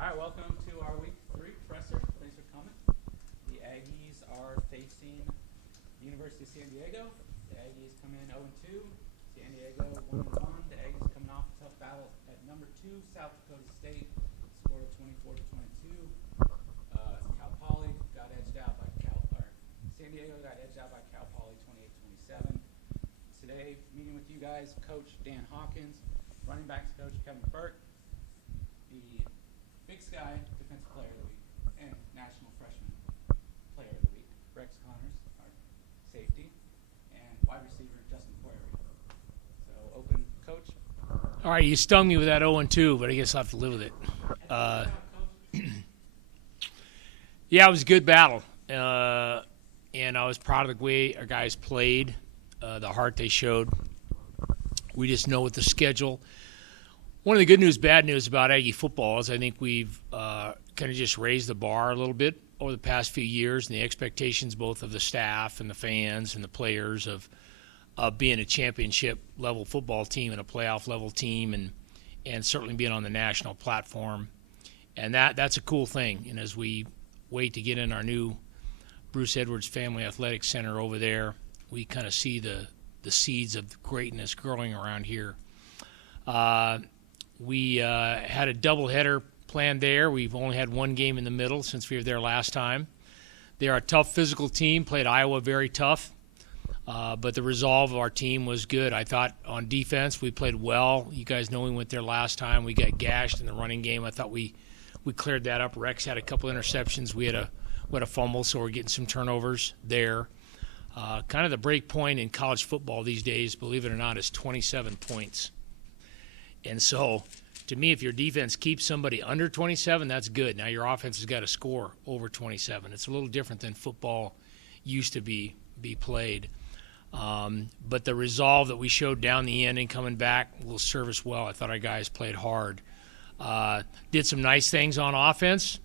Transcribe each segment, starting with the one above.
right, welcome to our week 3, Professor. Thanks for coming. The Aggies are facing the University of San Diego. The Aggies come in 0-2. San Diego 1-1. The Aggies coming off a tough battle at number 2, South Dakota State. Scored 24-22. Cal Poly got edged out by San Diego got edged out by Cal Poly 28-27. Today, meeting with you guys, Coach Dan Hawkins, running backs coach Kevin Burke, the Big Sky Defensive Player of the Week, and National Freshman Player of the Week, Rex Connors, our safety, and wide receiver Justin Poerio. So, open, Coach. All right, you stung me with that 0-2, but I guess I'll have to live with it. Yeah, it was a good battle, and I was proud of the way our guys played, the heart they showed. We just know with the schedule. One of the good news, bad news about Aggie football is I think we've kind of just raised the bar a little bit over the past few years, and the expectations both of the staff and the fans and the players of being a championship-level football team and a playoff-level team and certainly being on the national platform. And that's a cool thing. And as we wait to get in our new Bruce Edwards Family Athletic Center over there, we kind of see the seeds of greatness growing around here. We had a doubleheader planned there. We've only had one game in the middle since we were there last time. They're a tough physical team, played Iowa very tough, but the resolve of our team was good. I thought on defense we played well. You guys know we went there last time. We got gashed in the running game. I thought we cleared that up. Rex had a couple interceptions. We had a fumble, so we're getting some turnovers there. Kind of the break point in college football these days, believe it or not, is 27 points. And so, to me, if your defense keeps somebody under 27, that's good. Now your offense has got to score over 27. It's a little different than football used to be played. But the resolve that we showed down the end and coming back will serve us well. I thought our guys played hard. Did some nice things on offense.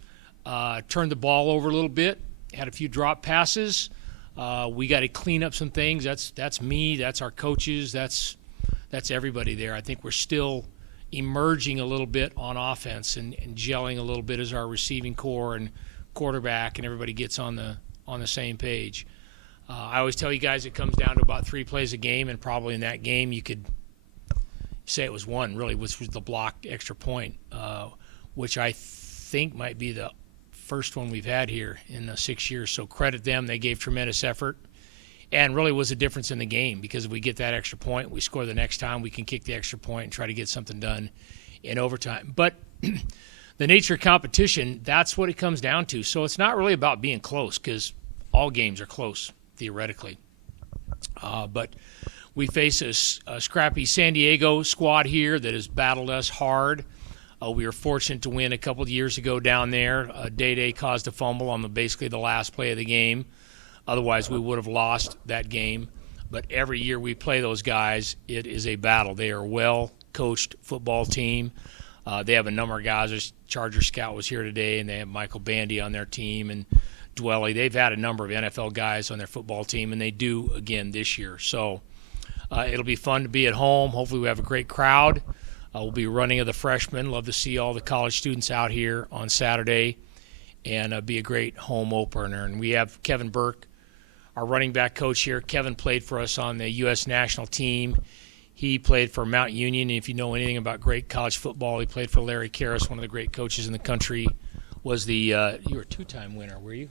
Turned the ball over a little bit. Had a few drop passes. We got to clean up some things. That's me. That's our coaches. That's everybody there. I think we're still emerging a little bit on offense and gelling a little bit as our receiving core and quarterback and everybody gets on the same page. I always tell you guys it comes down to about 3 plays a game, and probably in that game you could say it was one, really, which was the blocked extra point, which I think might be the first one we've had here in 6 years. So credit them. They gave tremendous effort. And really was a difference in the game, because if we get that extra point, we score the next time, we can kick the extra point and try to get something done in overtime. But the nature of competition, that's what it comes down to. So it's not really about being close, because all games are close, theoretically. But we face a scrappy San Diego squad here that has battled us hard. We were fortunate to win a couple of years ago down there. Day caused a fumble on basically the last play of the game. Otherwise, we would have lost that game. But every year we play those guys, it is a battle. They are a well-coached football team. They have a number of guys. Charger Scout was here today, and they have Michael Bandy on their team and Dwelly. They've had a number of NFL guys on their football team, and they do again this year. So it'll be fun to be at home. Hopefully we have a great crowd. We'll be running of the freshmen. Love to see all the college students out here on Saturday, and be a great home opener. And we have Kevin Burke, our running back coach here. Kevin played for us on the U.S. national team. He played for Mount Union. And if you know anything about great college football, he played for Larry Karras, one of the great coaches in the country. Was the you were a 2-time winner, were you?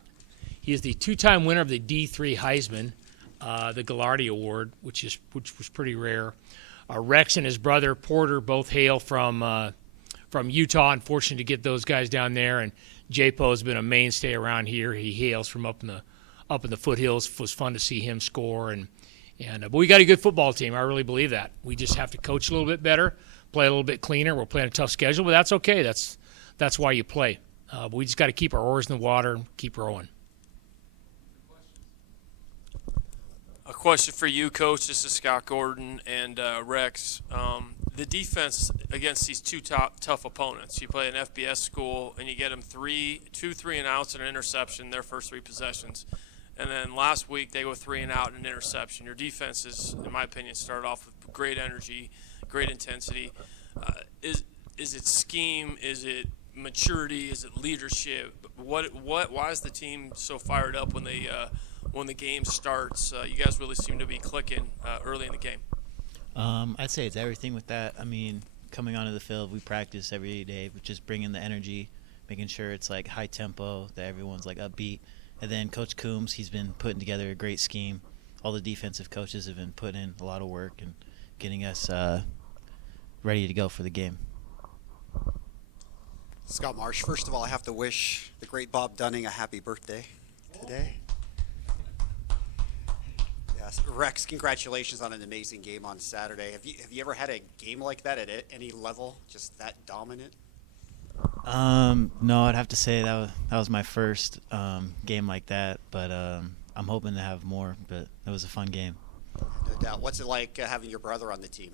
He is the 2-time winner of the D3 Heisman, the Gallardi Award, which was pretty rare. Rex and his brother Porter both hail from Utah. Unfortunate to get those guys down there. And J-Po has been a mainstay around here. He hails from up in the foothills. It was fun to see him score, but we got a good football team. I really believe that. We just have to coach a little bit better, play a little bit cleaner. We're playing a tough schedule, but that's okay. That's why you play. But we just got to keep our oars in the water and keep rowing. A question for you, Coach. This is Scott Gordon and Rex. The defense against these two tough opponents. You play an FBS school, and you get them 2 3-and-outs and an interception their first 3 possessions. And then last week they go 3-and-out and an interception. Your defense is, in my opinion, started off with great energy, great intensity. Is it scheme? Is it maturity? Is it leadership? Why is the team so fired up when the game starts? You guys really seem to be clicking early in the game. I'd say it's everything with that. I mean, coming onto the field, we practice every day, just bringing the energy, making sure it's like high tempo, that everyone's like upbeat. And then Coach Coombs, he's been putting together a great scheme. All the defensive coaches have been putting in a lot of work and getting us ready to go for the game. Scott Marsh, first of all, I have to wish the great Bob Dunning a happy birthday today. Yes, Rex, congratulations on an amazing game on Saturday. Have you ever had a game like that at any level, just that dominant? No, I'd have to say that was my first game like that, but I'm hoping to have more, but it was a fun game. No doubt. What's it like having your brother on the team?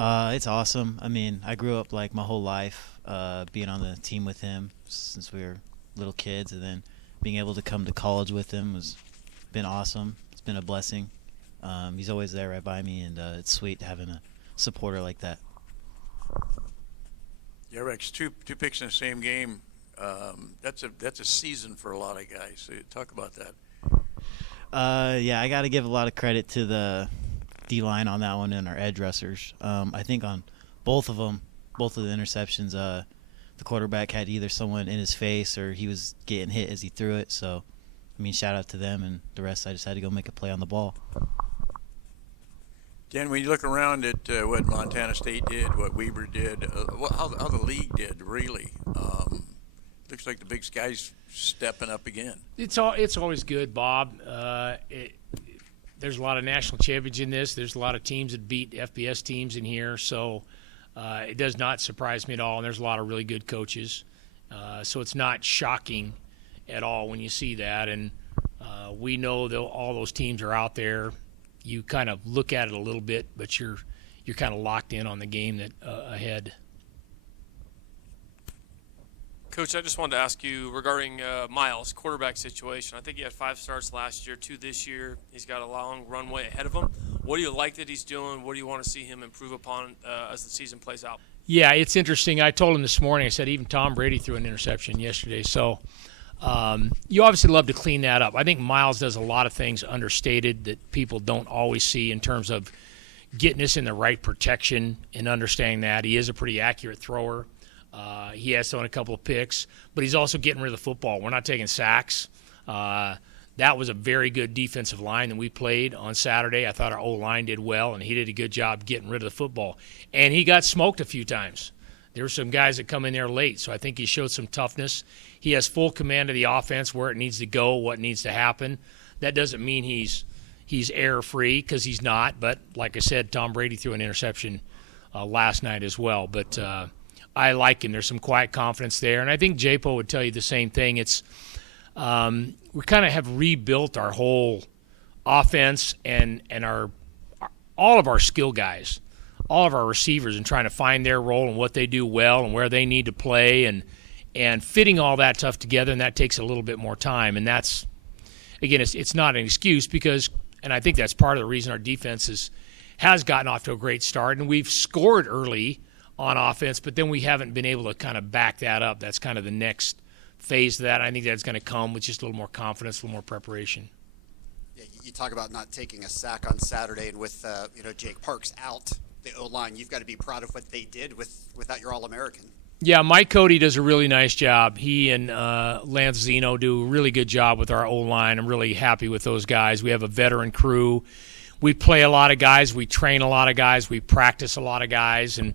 It's awesome. I mean, I grew up like my whole life being on the team with him since we were little kids, and then being able to come to college with him has been awesome. It's been a blessing. He's always there right by me, and it's sweet having a supporter like that. Yeah, Rex, two picks in the same game. That's a season for a lot of guys. So talk about that. Yeah, I got to give a lot of credit to the D-line on that one and our edge rushers. I think on both of the interceptions, the quarterback had either someone in his face or he was getting hit as he threw it. So, I mean, shout out to them, and the rest I just had to go make a play on the ball. Dan, when you look around at what Montana State did, what Weber did, how the league did, really, looks like the Big Sky's stepping up again. It's always good, Bob. There's a lot of national champions in this. There's a lot of teams that beat FBS teams in here, so it does not surprise me at all. And there's a lot of really good coaches, so it's not shocking at all when you see that. And we know that all those teams are out there. You kind of look at it a little bit, but you're kind of locked in on the game that ahead. Coach, I just wanted to ask you regarding Miles' quarterback situation. I think he had 5 starts last year, 2 this year. He's got a long runway ahead of him. What do you like that he's doing? What do you want to see him improve upon as the season plays out? Yeah, it's interesting. I told him this morning, I said even Tom Brady threw an interception yesterday. So you obviously love to clean that up. I think Miles does a lot of things understated that people don't always see in terms of getting us in the right protection and understanding that. He is a pretty accurate thrower. He has thrown a couple of picks, but he's also getting rid of the football. We're not taking sacks. That was a very good defensive line that we played on Saturday. I thought our O-line did well, and he did a good job getting rid of the football. And he got smoked a few times. There were some guys that come in there late, so I think he showed some toughness. He has full command of the offense, where it needs to go, what needs to happen. That doesn't mean he's error-free, because he's not. But like I said, Tom Brady threw an interception last night as well. But I like him. There's some quiet confidence there. And I think JPO would tell you the same thing. It's we kind of have rebuilt our whole offense and all of our skill guys, all of our receivers, and trying to find their role and what they do well and where they need to play and fitting all that stuff together, and that takes a little bit more time. And that's, again, it's not an excuse because, and I think that's part of the reason our defense has gotten off to a great start, and we've scored early on offense, but then we haven't been able to kind of back that up. That's kind of the next phase of that. I think that's going to come with just a little more confidence, a little more preparation. Yeah, you talk about not taking a sack on Saturday, and with Jake Parks out, the O-line, you've got to be proud of what they did without your All-American. Yeah, Mike Cody does a really nice job. He and Lance Zeno do a really good job with our O-line. I'm really happy with those guys. We have a veteran crew. We play a lot of guys. We train a lot of guys. We practice a lot of guys. And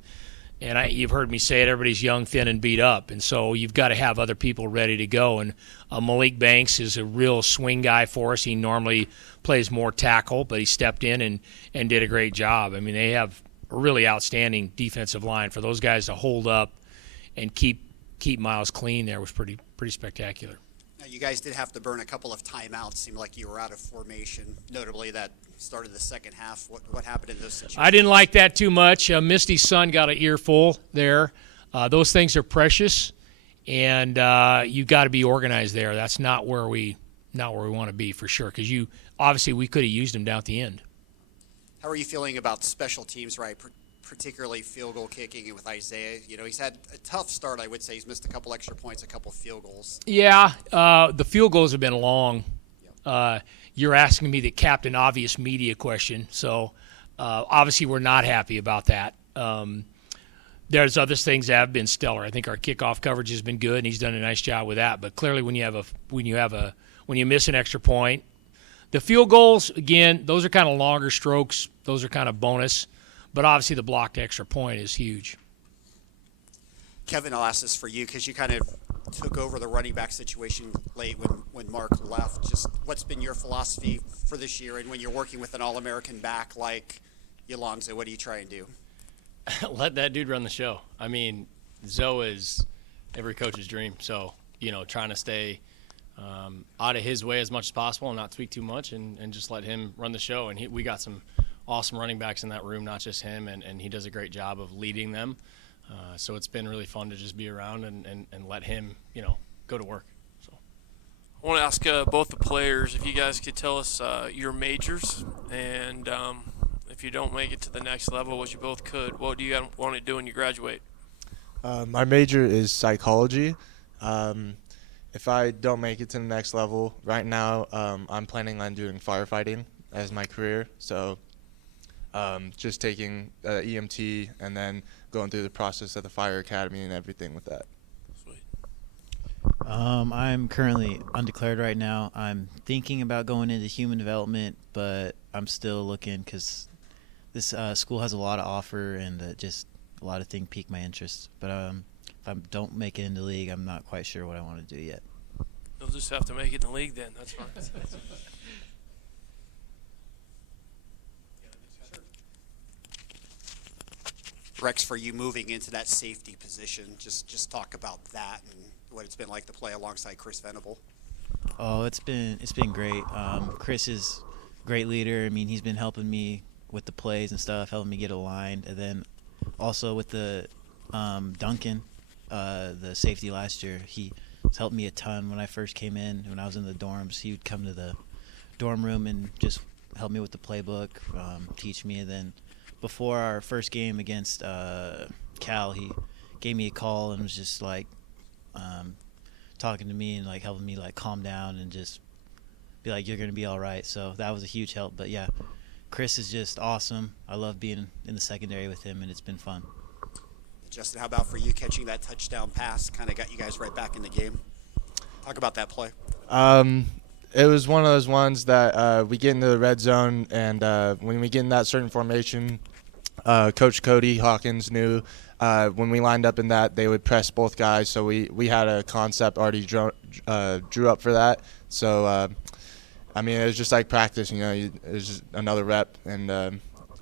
you've heard me say it, everybody's young, thin, and beat up. And so you've got to have other people ready to go. And Malik Banks is a real swing guy for us. He normally plays more tackle, but he stepped in and did a great job. I mean, they have a really outstanding defensive line. For those guys to hold up and keep Miles clean there was pretty spectacular. Now, you guys did have to burn a couple of timeouts. Seemed like you were out of formation, notably that started the second half. What happened in those situations? I didn't like that too much. Misty's son got an earful there. Those things are precious, and you've got to be organized there. That's not where we want to be for sure, because we could have used them down at the end. How are you feeling about special teams, right? particularly field goal kicking, and with Isaiah, he's had a tough start. I would say he's missed a couple extra points, a couple field goals. Yeah, the field goals have been long. You're asking me the Captain Obvious media question, so obviously we're not happy about that. There's other things that have been stellar. I think our kickoff coverage has been good, and he's done a nice job with that. But clearly, when you miss an extra point, the field goals, again, those are kind of longer strokes. Those are kind of bonus. But obviously, the blocked extra point is huge. Kevin, I'll ask this for you because you kind of took over the running back situation late when Mark left. Just what's been your philosophy for this year, and when you're working with an All-American back like Yolonzo, what do you try and do? Let that dude run the show. I mean, Zoe is every coach's dream. So, trying to stay out of his way as much as possible and not tweak too much and just let him run the show. And we got some awesome running backs in that room, not just him, and he does a great job of leading them. So it's been really fun to just be around and let him, go to work. So I want to ask both the players if you guys could tell us your majors, and if you don't make it to the next level, which you both could, what do you want to do when you graduate? My major is psychology. If I don't make it to the next level, right now I'm planning on doing firefighting as my career. So just taking EMT and then going through the process of the fire academy and everything with that. Sweet. I'm currently undeclared right now. I'm thinking about going into human development, but I'm still looking because this school has a lot to offer and just a lot of things pique my interest. But if I don't make it in the league, I'm not quite sure what I want to do yet. You'll just have to make it in the league then. That's fine. Rex, for you moving into that safety position, just talk about that and what it's been like to play alongside Chris Venable. Oh, it's been great. Chris is a great leader. I mean, he's been helping me with the plays and stuff, helping me get aligned, and then also with the Duncan, the safety last year, he helped me a ton when I first came in. When I was in the dorms, he would come to the dorm room and just help me with the playbook, teach me, and then before our first game against Cal, he gave me a call and was just like talking to me and like helping me like calm down and just be like, you're going to be all right. So that was a huge help. But yeah, Chris is just awesome. I love being in the secondary with him, and it's been fun. Justin, how about for you catching that touchdown pass? Kind of got you guys right back in the game. Talk about that play. It was one of those ones that we get into the red zone, and when we get in that certain formation, Coach Cody Hawkins knew when we lined up in that, they would press both guys. So we had a concept already drew up for that. So, I mean, it was just like practice, it was just another rep, and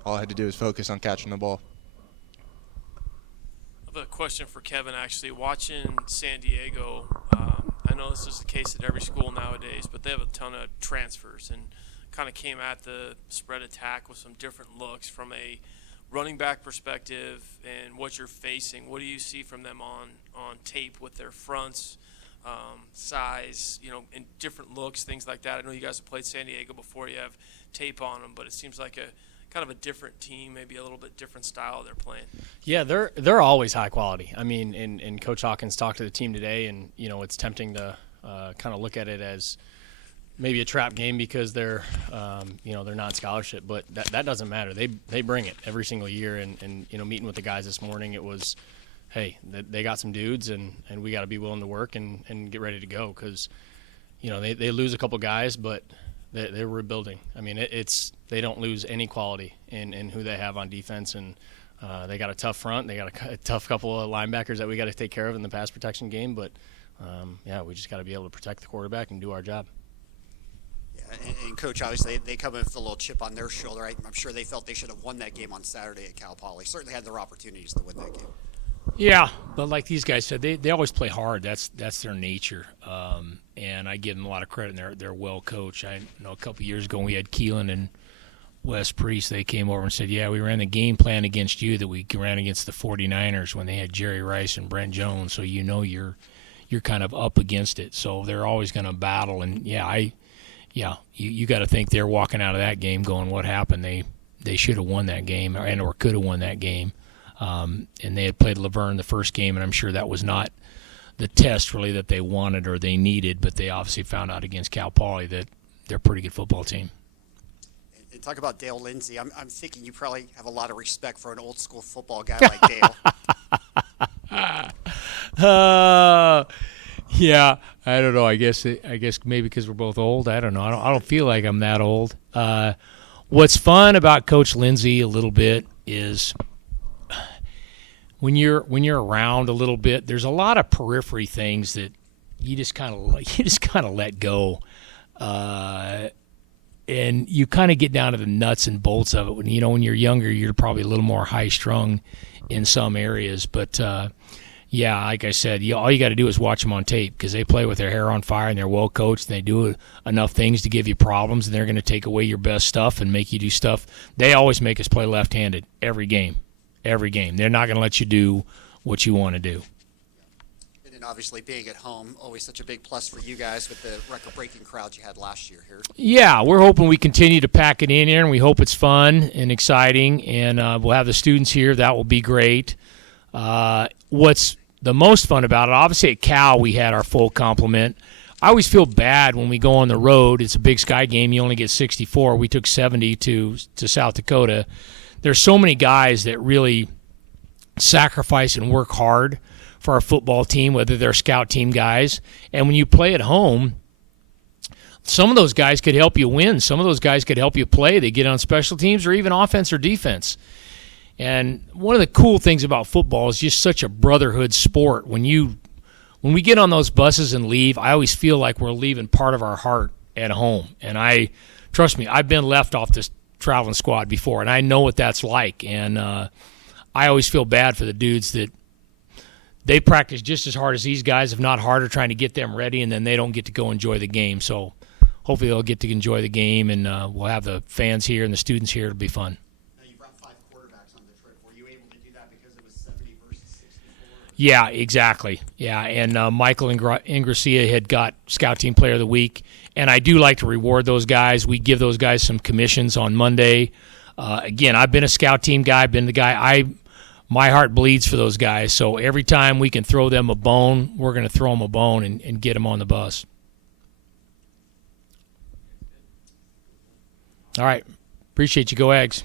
all I had to do was focus on catching the ball. I have a question for Kevin, actually. Watching San Diego, I know this is the case at every school nowadays, but they have a ton of transfers and kind of came at the spread attack with some different looks from a running back perspective and what you're facing. What do you see from them on tape with their fronts, size, and different looks, things like that? I know you guys have played San Diego before. You have tape on them, but it seems like a kind of a different team, maybe a little bit different style they're playing. Yeah, they're always high quality. I mean, and Coach Hawkins talked to the team today, and it's tempting to kind of look at it as maybe a trap game because they're they're non-scholarship, but that doesn't matter. They bring it every single year, and meeting with the guys this morning, it was, hey, they got some dudes, and we got to be willing to work and get ready to go because they lose a couple guys, but they're rebuilding. I mean, they don't lose any quality in who they have on defense, and they got a tough front. They got a tough couple of linebackers that we got to take care of in the pass protection game. But we just got to be able to protect the quarterback and do our job. Yeah, and Coach, obviously they come in with a little chip on their shoulder. I'm sure they felt they should have won that game on Saturday at Cal Poly. Certainly had their opportunities to win that game. Yeah, but like these guys said, they always play hard. That's their nature, and I give them a lot of credit. And they're well coached. I know a couple years ago we had Keelan and Wes Priest. They came over and said, "Yeah, we ran the game plan against you that we ran against the 49ers when they had Jerry Rice and Brent Jones. So you're kind of up against it. So they're always going to battle. And you got to think they're walking out of that game going, what happened? They they should have won that game or could have won that game. And they had played Laverne the first game, and I'm sure that was not the test really that they wanted or they needed, but they obviously found out against Cal Poly that they're a pretty good football team. And talk about Dale Lindsay. I'm thinking you probably have a lot of respect for an old school football guy like Dale. Yeah, I don't know. I guess maybe because we're both old. I don't know. I don't feel like I'm that old. What's fun about Coach Lindsay a little bit is when you're around a little bit, there's a lot of periphery things that you just kind of let go, and you kind of get down to the nuts and bolts of it. When you're younger, you're probably a little more high strung in some areas, but. Yeah, like I said, all you got to do is watch them on tape because they play with their hair on fire and they're well coached and they do enough things to give you problems, and they're going to take away your best stuff and make you do stuff. They always make us play left-handed every game. Every game. They're not going to let you do what you want to do. And then obviously being at home, always such a big plus for you guys with the record-breaking crowd you had last year here. Yeah, we're hoping we continue to pack it in here, and we hope it's fun and exciting, and we'll have the students here. That will be great. What's the most fun about it, obviously at Cal we had our full complement. I always feel bad when we go on the road. It's a Big Sky game. You only get 64. We took 70 to South Dakota. There's so many guys that really sacrifice and work hard for our football team, whether they're scout team guys. And when you play at home, some of those guys could help you win. Some of those guys could help you play. They get on special teams or even offense or defense. And one of the cool things about football is just such a brotherhood sport. When we get on those buses and leave, I always feel like we're leaving part of our heart at home. And trust me, I've been left off this traveling squad before, and I know what that's like. And I always feel bad for the dudes that they practice just as hard as these guys, if not harder, trying to get them ready, and then they don't get to go enjoy the game. So hopefully they'll get to enjoy the game, and we'll have the fans here and the students here. It'll be fun. Yeah, exactly. Yeah, and Michael Ingracia had got Scout Team Player of the Week, and I do like to reward those guys. We give those guys some commissions on Monday. Again, I've been a Scout Team guy. I've been the guy. My heart bleeds for those guys, so every time we can throw them a bone, we're going to throw them a bone and get them on the bus. All right. Appreciate you. Go Ags.